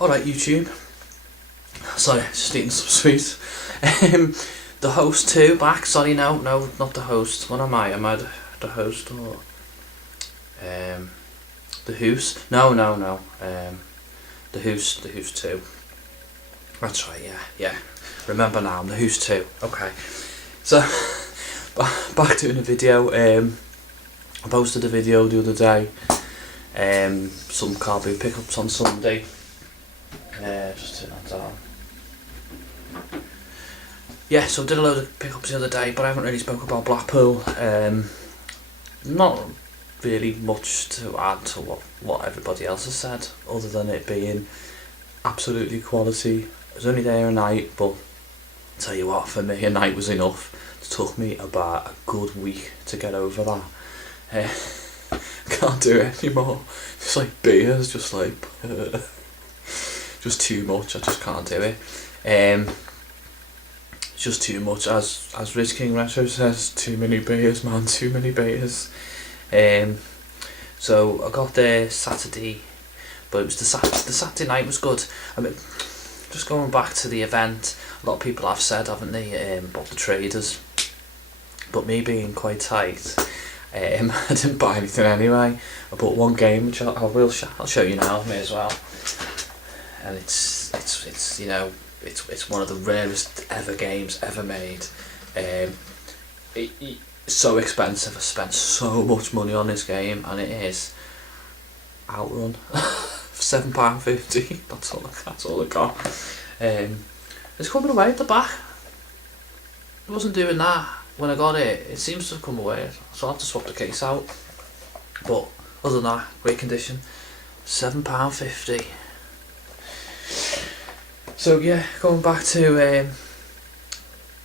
Alright YouTube, sorry, just eating some sweets. The host too, back, sorry no, not the host, what am I the host or the hoose? No, the hoose too. That's right, yeah, remember now, I'm the hoose too, okay. So, back doing a video, I posted a video the other day, some car boot pickups on Sunday. Just turn that down. Yeah, so I did a load of pickups the other day, but I haven't really spoke about Blackpool. Not really much to add to what everybody else has said, other than it being absolutely quality. I was only there a night, but I'll tell you what, for me a night was enough. It took me about a good week to get over that. Can't do it anymore. It's like beers, just like just too much. I just can't do it. It's just too much. As Rich King Retro says, too many beers, man. Too many beers. So I got there Saturday, but it was the Saturday night was good. I mean, just going back to the event, a lot of people have said, haven't they, about the traders. But me being quite tight, I didn't buy anything anyway. I bought one game, which I'll show you now. May as well. And it's you know, it's one of the rarest ever games ever made. It's so expensive. I spent so much money on this game, and it is Outrun for £7.50. That's all I got. It's coming away at the back. It wasn't doing that when I got it. It seems to have come away, so I'll have to swap the case out. But other than that, great condition. £7.50. So yeah, going back to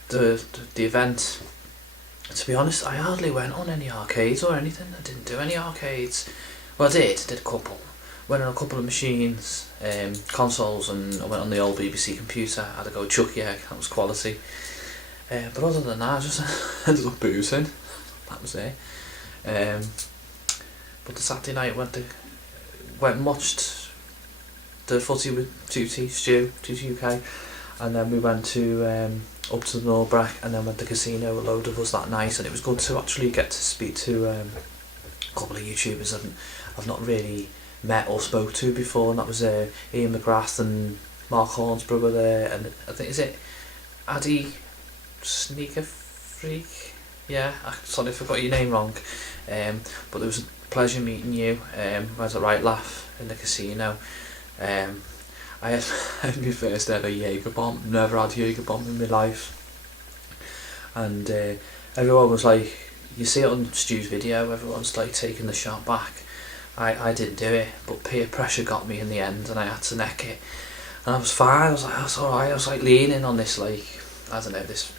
the event. To be honest, I hardly went on any arcades or anything. I didn't do any arcades. Well, I did a couple. Went on a couple of machines, consoles, and I went on the old BBC computer. I had to go chucky egg. That was quality. But other than that, I just ended up boozing. That was it. But the Saturday night went and watched the footy with Stu UK, and then we went to up to the Norbrack, and then went to the casino, a load of us that night, and it was good to actually get to speak to a couple of YouTubers I've not really met or spoke to before, and that was Ian McGrath and Mark Horn's brother there, and I think, is it Addy Sneaker Freak? Yeah, sorry if I got your name wrong, but it was a pleasure meeting you. We had a right laugh in the casino. I had my first ever Jaeger bomb. Never had Jaeger bomb in my life, and everyone was like, you see it on Stu's video, everyone's like taking the shot back. I didn't do it, but peer pressure got me in the end, and I had to neck it, and I was fine. I was like, that's alright. I was like leaning on this, like, I don't know, this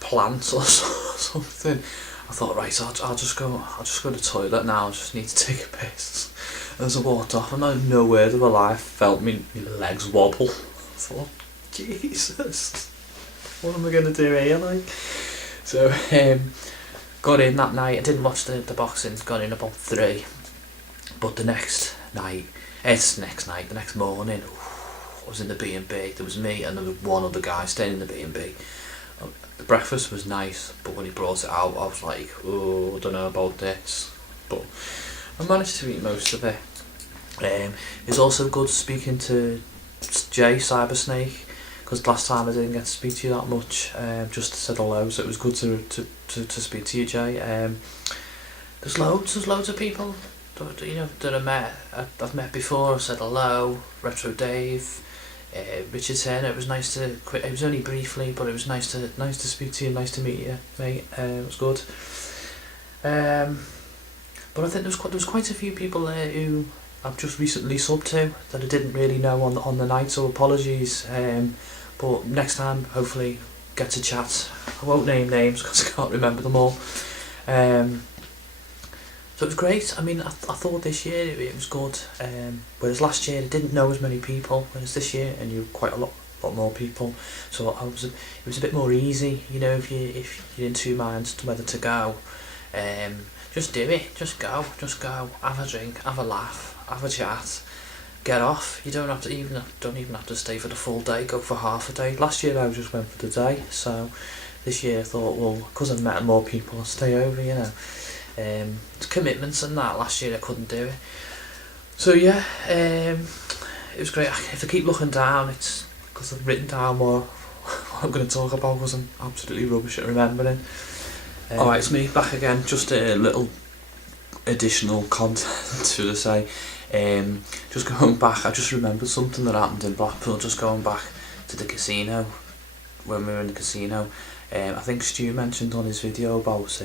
plant or something. I thought, right, I'll just go to the toilet now. I just need to take a piss. As I walked off, and out of nowhere to my life, felt my legs wobble. I thought, Jesus, what am I gonna do here, like? So got in that night. I didn't watch the boxing. Got in about 3. But the next morning, I was in the B&B. There was me and there was one other guy staying in the B&B. The breakfast was nice, but when he brought it out, I was like, oh, I don't know about this. But I managed to eat most of it. It's also good speaking to Jay Cybersnake, because last time I didn't get to speak to you that much. Just said hello, so it was good to speak to you, Jay. There's loads of people that I've met before. I've said hello. Retro Dave, Richard Turner. It was nice to quit. It was only briefly, but it was nice to speak to you. Nice to meet you, mate. It was good. But I think there was quite a few people there who I've just recently subbed to that I didn't really know on the night, so apologies. But next time, hopefully, get to chat. I won't name names because I can't remember them all. So it was great. I mean, I thought this year it was good. Whereas last year I didn't know as many people. Whereas this year I knew quite a lot more people. So it was a bit more easy. You know, if you're in two minds to whether to go. Just do it. Just go. Have a drink. Have a laugh. Have a chat. get off. You don't even have to stay for the full day. Go for half a day. Last year I just went for the day, so this year I thought, well, because I've met more people, I'll stay over. You know, commitments and that. Last year I couldn't do it. So yeah, it was great. If I keep looking down, it's because I've written down what I'm going to talk about, because I'm absolutely rubbish at remembering. Alright, it's me back again. Just a little additional content to say. Just going back, I just remembered something that happened in Blackpool. Just going back to the casino, when we were in the casino. I think Stu mentioned on his video about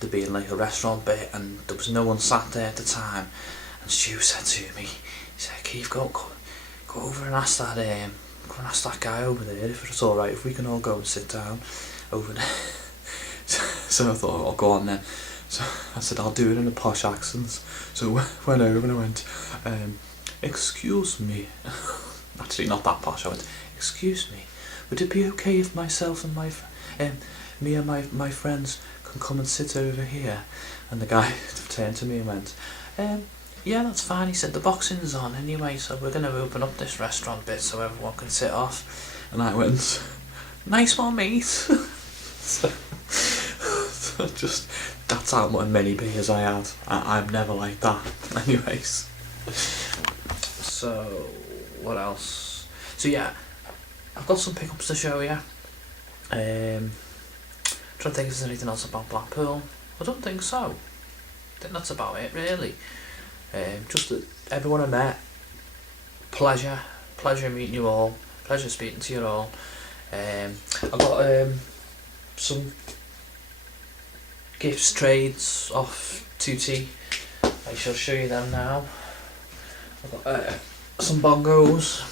there being like a restaurant bit, and there was no one sat there at the time. And Stu said to me, he said, Keith, go over and ask that go and ask that guy over there if it's alright, if we can all go and sit down over there. So I thought, I'll go on then. So I said, I'll do it in a posh accent. So I went over and I went, excuse me. Actually, not that posh. I went, excuse me, would it be okay if myself and me and my friends can come and sit over here? And the guy turned to me and went, yeah, that's fine. He said, the boxing's on anyway, so we're going to open up this restaurant bit so everyone can sit off. And I went, nice one, mate. so just, that's how many beers I had. I'm never like that. Anyways. So, what else? So yeah, I've got some pickups to show you. Trying to think if there's anything else about Blackpool. I don't think so. I think that's about it, really. Just that everyone I met, pleasure meeting you all, pleasure speaking to you all. I got some gifts, trades off 2T. I shall show you them now. I've got some bongos,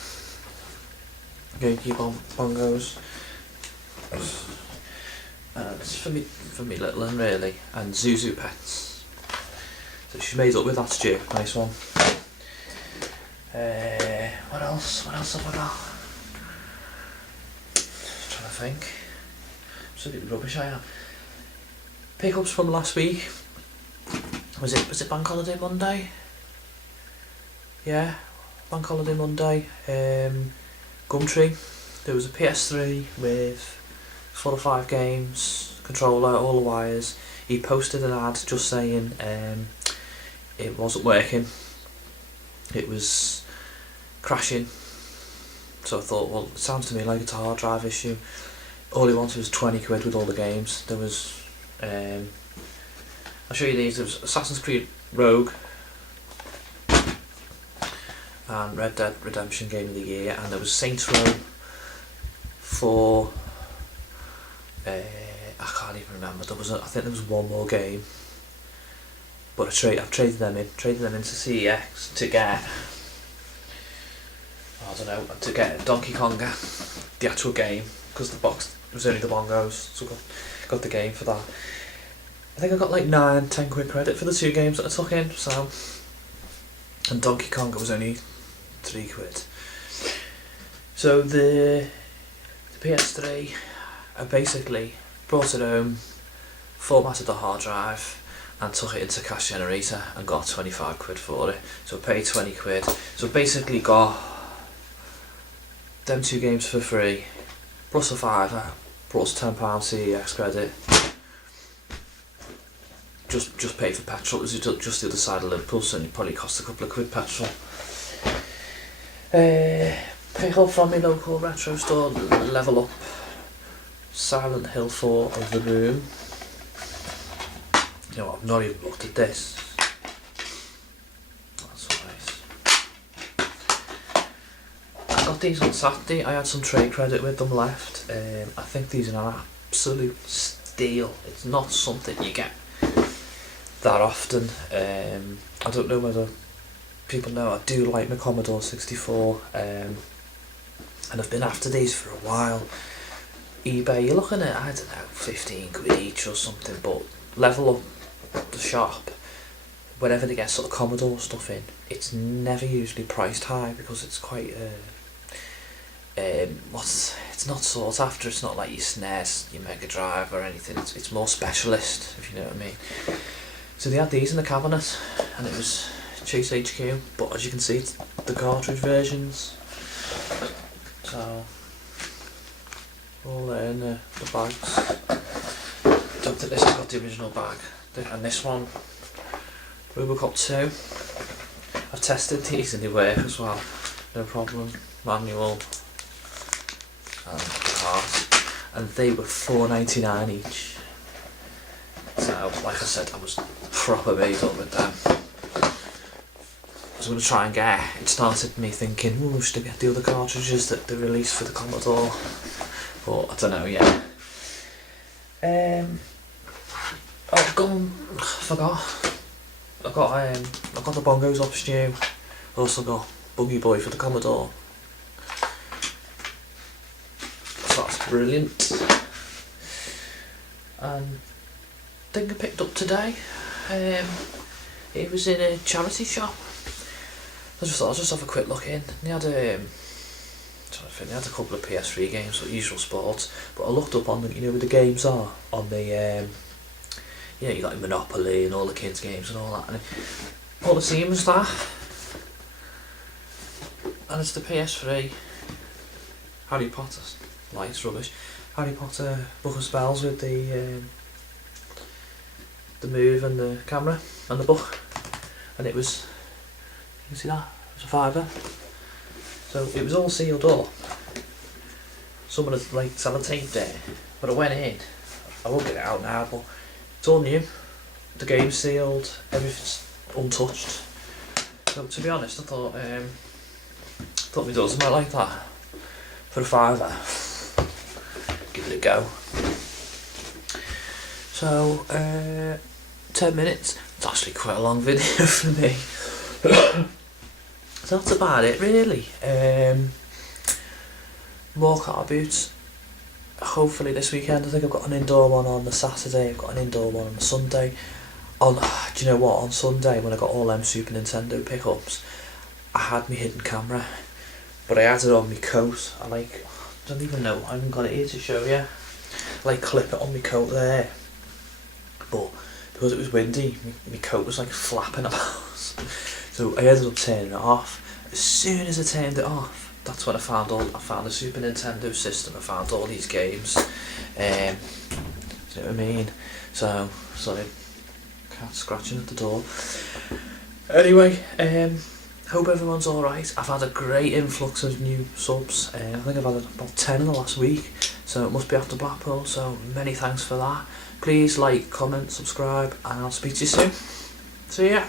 Yankee bongos. It's for me little one really, and Zuzu pets. So she's made up with that, Stu. Nice one. What else have I got? Just trying to think. Absolutely rubbish I am. Pickups from last week. Was it Bank Holiday Monday? Yeah, Bank Holiday Monday. Gumtree. There was a PS3 with 4 or 5 games, controller, all the wires. He posted an ad just saying it wasn't working. It was crashing. So I thought, well, it sounds to me like it's a hard drive issue. All he wanted was 20 quid with all the games. There was, I'll show you these. There was Assassin's Creed Rogue and Red Dead Redemption Game of the Year, and there was Saints Row for, I can't even remember. I think there was one more game, but I've traded them into CEX to get, I don't know, to get Donkey Konga, the actual game, because the box was only the bongos, so got the game for that. I think I got like 9-10 quid credit for the 2 games that I took in, so, and Donkey Konga was only 3 quid. So the PS3, I basically brought it home, formatted the hard drive and took it into Cash Generator and got 25 quid for it. So I paid 20 quid. So basically got them 2 games for free, plus a fiver, plus £10 CEX credit. Just paid for petrol. It was just the other side of Liverpool, so it probably cost a couple of quid petrol. Pick up from my local retro store, Level Up, Silent Hill 4 of the Room. You know what, I've not even looked at this. That's nice. I got these on Saturday. I had some trade credit with them left. I think these are an absolute steal. It's not something you get that often. I don't know whether people know, I do like my Commodore 64, and I've been after these for a while. eBay, you're looking at, I don't know, 15 quid each or something, but Level Up, the shop, whenever they get sort of Commodore stuff in, it's never usually priced high because it's quite, it's not sought after. It's not like your SNES, your Mega Drive or anything. It's more specialist, if you know what I mean. So they had these in the cabinet, and it was Chase HQ, but as you can see, it's the cartridge versions. So all there in the bags. Don't think this has got the original bag. And this one, Robocop 2. I've tested these and they work as well. No problem. Manual and parts. And they were $4.99 each. So, like I said, I was proper made up with them. I was going to try and get it. It started me thinking, oh, should I get the other cartridges that they released for the Commodore? But I don't know yet. Oh, forgot. I got the bongos off Stu. I also got Buggy Boy for the Commodore. So that's brilliant. And thing I picked up today, it was in a charity shop. I just thought I'll just have a quick look in. They had they had a couple of PS3 games, like Usual Sports, but I looked up on the, you know where the games are on the you got Monopoly and all the kids games and all that, and all the team and stuff. And it's the PS3 Harry Potter, it's rubbish. Harry Potter Book of Spells with the move and the camera and the book, and it was, you can see that, it was a fiver. So it was all sealed up. Someone had like sellotaped it, but I went in. I won't get it out now, but it's all new. The game's sealed, everything's untouched. So to be honest, I thought my daughter might like that for a fiver. Give it a go. So 10 minutes. It's actually quite a long video for me. So that's about it really. More car boots. Hopefully this weekend. I think I've got an indoor one on the Saturday, I've got an indoor one on the Sunday. Do you know what, on Sunday when I got all them Super Nintendo pickups, I had my hidden camera, but I had it on my coat. I don't even know, I haven't got it here to show you. Clip it on my coat there, but because it was windy, my coat was flapping about. So I ended up turning it off. As soon as I turned it off, that's when I found the Super Nintendo system. I found all these games. Do you know what I mean? So sorry, cat scratching at the door. Anyway, hope everyone's alright. I've had a great influx of new subs. I think I've had about 10 in the last week, so it must be after Blackpool, so many thanks for that. Please like, comment, subscribe, and I'll speak to you soon. See ya.